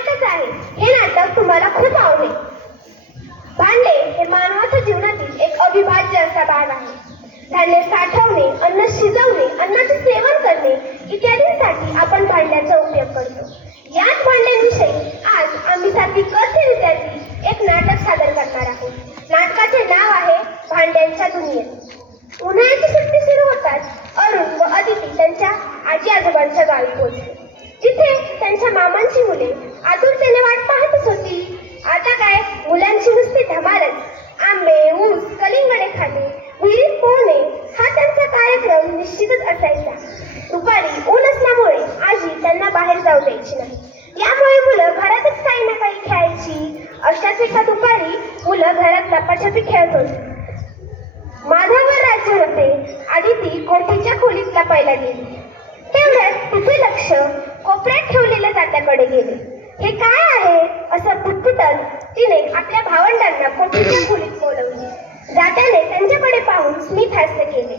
एकच आहे. हे नाटक तुम्हाला खूप आवडेल. भांडे हे मानवाच्या जीवनातील एक अविभाज्य असा भाग आहे. धान्य साठवणे, अन्न शिजवणे, अन्नाचे सेवन करणे इत्यादींसाठी आपण भांड्याचा उपयोग करतो. याच भांड्यांविषयी आज आम्ही साथी विद्यार्थी एक नाटक सादर करणार आहोत. नाटकाचे नाव आहे भांड्यांच्या दुनियेत. उन्हाळ्याची सुट्टी सुरू होताच अरुण व अदिती त्यांच्या आजी आजोबांच्या गावी पोहोचले. तिथे त्यांच्या मामांची मुले आतुरतेने वाट पाहतच होती. आता काय, मुलांची नुसती धमालच. आंबे, ऊस, कलिंगडे खाणे, विहिरीत पोहणे हा त्यांचा कार्यक्रम निश्चितच असायचा. दुपारी ऊन असल्यामुळे आजी त्यांना बाहेर जाऊ द्यायची नाही. यामुळे मुलं घरातच काही ना काही खेळायची. अशाच एका दुपारी मुलं घरात लपाछपी खेळत होती. माधावर राज्य होते. आदिती कोठीच्या खोलीत लपायला गेली. तेवढ्यात तिचे लक्ष कोपऱ्यात ठेवलेल्या जात्याकडे गेले. हे काय आहे असं पुटपुटत तिने आपल्या भावंडांना कोठीच्या खोलीत बोलवले. जात्याने त्यांच्याकडे पाहून स्मित हास्य केले.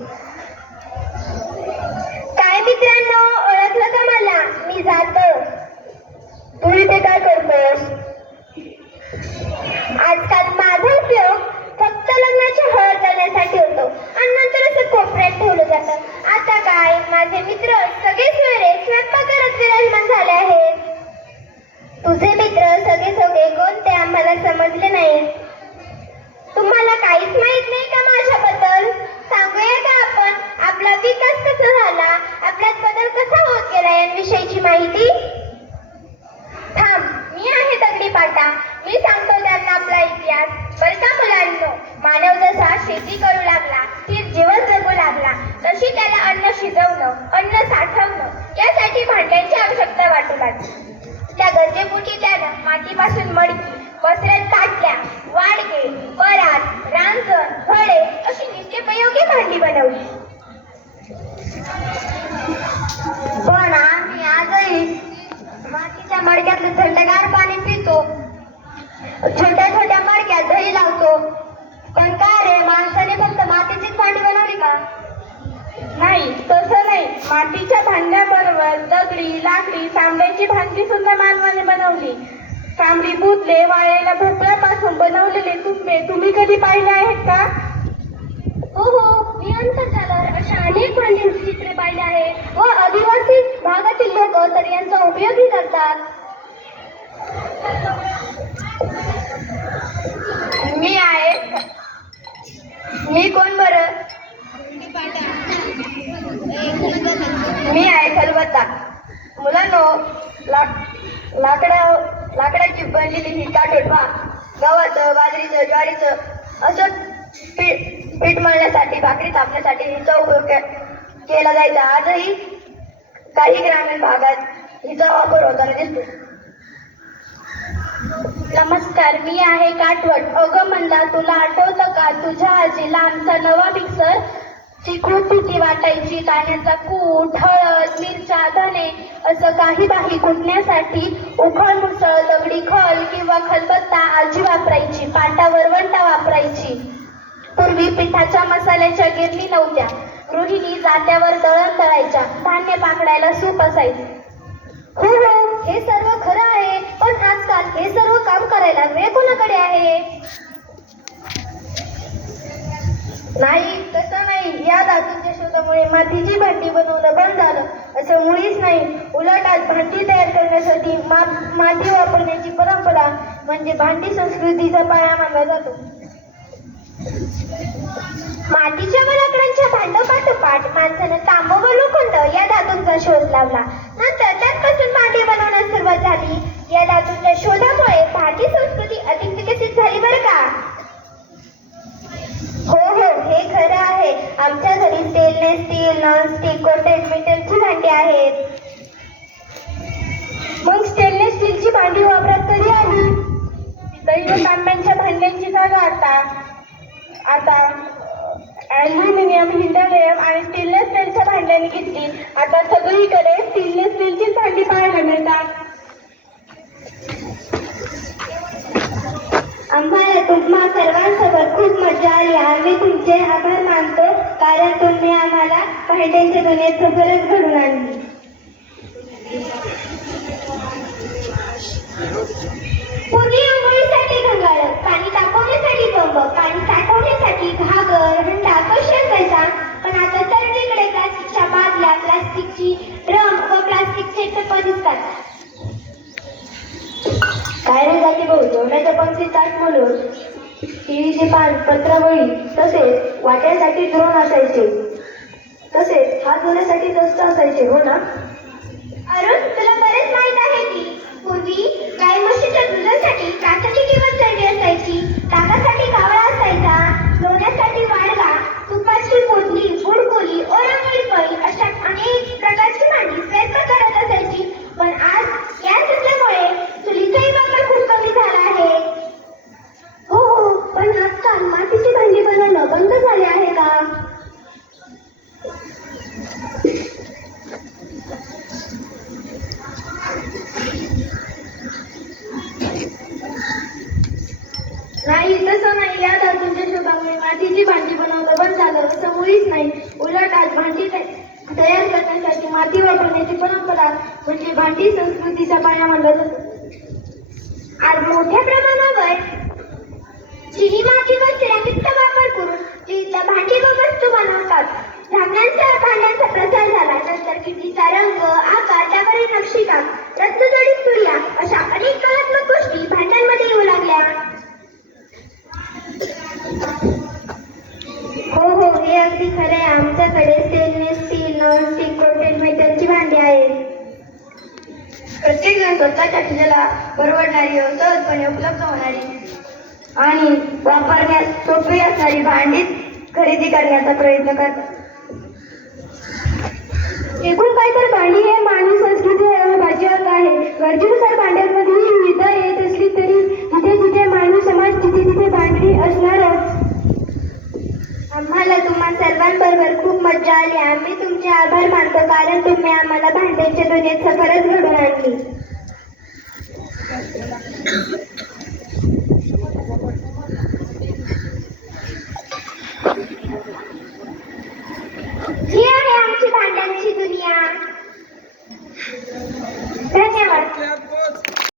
काय मित्रांनो, ओळखलं का मला? मी जात. तू इथे काय करतोस? आजकाल माझा उपयोग फक्त लग्नाची हळद करण्यासाठी होतो आणि नंतर असं कोपऱ्यात ठेवलं जातं. आता काय, माझे मित्र सगळे सोयरे स्वयंपाक करत विराजमान झाले आहेत. तुझे मित्र सगळे कोणते आम्हाला समजले नाही. तुम्हाला काहीच माहित नाही का माझ्याबद्दल? सांगूया का आपण आपला विकास कसा झाला, आपल्यात बदल कसा होत गेला यांविषयीची माहिती? थांब, मी आहे दगडी पाटा. मी सांगतो त्यांना आपला इतिहास. बरं का मुलांनो, मानव जसा शेती करू लागला, स्थिर जीवन जगू लागला, तशी त्याला अन्न शिजवणं, अन्न साठवणं यासाठी भांड्यांची आवश्यकता वाटू लागली. त्या गरजेपोटी त्यानं मातीपासून मडकी, वस्त्रात ताटल्या, वाडगे, परात, रांजण, घडे अशी नित्योपयोगी भांडी बनवली. पण आम्ही आजही मातीच्या मडक्यातलं थंडगार पाणी पितो. छोट्या छोट्या मडक्यात दही लावतो. पण का रे, माणसाने फक्त मातीचीच भांडी बनवली का? नाही, तसं नाही. मातीच्या भांड्याबरोबर दगडी, लाकडी, तांब्याची भांडी सुद्धा मानवाने बनवली. तांबडी पुतले, वाळलेल्या भोपळ्यापासून बनवलेले तुंबे तुम्ही कधी पाहिले आहेत का? हो, मी अंतर्जालावर अशा अनेक भांड्यांची चित्रे पाहिली आहे व आदिवासी भागातील लोक तर यांचा उपयोगही करतात. मी कोण बरं? मी आहे खलबत्ता. मुलांनो, लाकडाची बनलेली ही काठोट पहा. गव्हाचं, बाजरीचं, ज्वारीचं असं पीठ मळण्यासाठी, भाकरी थापण्यासाठी हिचा उपयोग केला जायचा. आजही काही ग्रामीण भागात हिचा वापर होताना दिसतो. नमस्कार, मी आहे काठवट. अगं म्हणला, तुला आठवतं का तुझ्या आजीला आमचा नवा मिक्सर ची खूप भीती वाटायची. कांद्याचा कूट, हळद, मिरच्या, धने असं काही कुटण्यासाठी उखळ मुसळ, दगडी खल किंवा खलबत्ता आजी वापरायची. पाटा वरवंटा वापरायची. पूर्वी पिठाच्या मसाल्याच्या गिरणी नव्हत्या. गृहिणी जात्यावर दळण दळायच्या. धान्य पाकडायला सूप असायचे. हो, हे सर्व खरं आहे. पण आजकाल हे सर्व काम करायला वेळ कोणाकडे आहे? नाही, तसं नाही. या धातूंच्या शोधामुळे मातीची भांडी बनवणं बंद झालं असं मुळीच नाही. उलट आज भांडी तयार करण्यासाठी माती वापरण्याची परंपरा म्हणजे भांडी संस्कृतीचा पाया मानला जातो. मातीच्या व लाकडांच्या भांडोपाठोपाठ माणसानं तांब व लोखंड या धातूंचा शोध लावला. नंतर त्यापासून भांडी बनवण्यास सुरुवात झाली. या धातूंच्या शोधामुळे भारतीय संस्कृती अधिक विकसित झाली बरं का? हो, हे खरं आहे. आमच्या घरी स्टेनलेस स्टील, नॉनस्टिक, कोटेड मेटलची भांडी आहेत. मग स्टेनलेस स्टीलची भांडी वापरात कधी आली? दही व तांब्यांच्या भांड्यांची जागा आता ॲल्युमिनियम, हिंडालियम आणि स्टेनलेस स्टीलच्या भांड्यांनी घेतली. आता सगळीकडे स्टेनलेस स्टीलचीच भांडी पाहायला मिळतात. आम्हाला तुम्हा सर्वांसोबत खूप मजा आली. आम्ही तुमचे आभार मानतो कारण तुम्ही आम्हाला भांड्यांच्या दुनियेत खबरच घडून आणली. पूर्वी आंघोळीसाठी घंगाळ, पाणी तापवण्यासाठी पंप, पाणी साठवण्यासाठी घागर, हंडा कशी असायचा. पण आता सर्वीकडे प्लास्टिकच्या बादल्या, प्लास्टिकची ड्रम व प्लास्टिकचे टप दिसतात. काय रे जाती भाऊ, जेवणाच्या पंक्ती ताट म्हणून टीव्हीचे पान, पत्रावळी तसेच वाट्यासाठी द्रोण असायचे. तसेच हात धुण्यासाठी दस्त असायचे, हो ना? अरुण, तुला बरेच माहित आहे की पूर्वी गाय म्हशीच्या दुधासाठी काचाची किंवा चरडी असायची, ताकासाठी कावळा असायचा, लोण्यासाठी वाडगा, तुपाची पोटली, बुडकुली, ओरंगळी पळी अशा अनेक प्रकारची भांडी स्वयंपाकघरात असायची. पण आज गॅस असल्यामुळे चुलीचाही वापर खूप कमी झाला आहे. हो हो, पण आजकाल मातीची भांडी बनवणं बंद झाले आहे का? नाही, तसं नाही. या धातूंच्या शोधामुळे मातीची भांडी बनवणं बंद झालं असं मुळीच नाही. उलट आज भांडी तयार करण्यासाठी माती वापरण्याची परंपरा म्हणजे भांडी संस्कृतीचा पाया मानला जातो. आज मोठ्या प्रमाणावर चिनी माती व सिरामिकचा वापर करून विविध भांडी व वस्तू बनवतात. भांड्यांचा प्रसार झाला. नंतर कितीचा रंग, आकार, त्यावरील नक्षीकाम, रत्नजडित तुर्या अशा अनेक कलात्मक गोष्टी भांड्यांमध्ये येऊ लागल्या. हो हो, हे अगदी खरे आहे. आमच्याकडे stainless steel, non stick, coated मेटलची भांडी आहेत. प्रत्येक जण स्वतःच्या खिशाला परवडणारी व सहजपणे उपलब्ध होणारी आणि वापरण्यास सोपी असणारी भांडी खरेदी करण्याचा प्रयत्न करतात. एकूण काय तर भांडी हे मानवी संस्कृती अविभाज्य अंग आहे. गरजेनुसार भांड्यांमध्ये विविधता येत असली तरी जिथे जिथे मानवी समाज तिथे तिथे भांडी असणारच. आम्हाला तुम्हा सर्वांबरोबर खूप मजा आली. आम्ही तुमचे आभार मानतो कारण तुम्ही आम्हाला भांड्यांच्या दुनियेत सफरच घडवून आणली.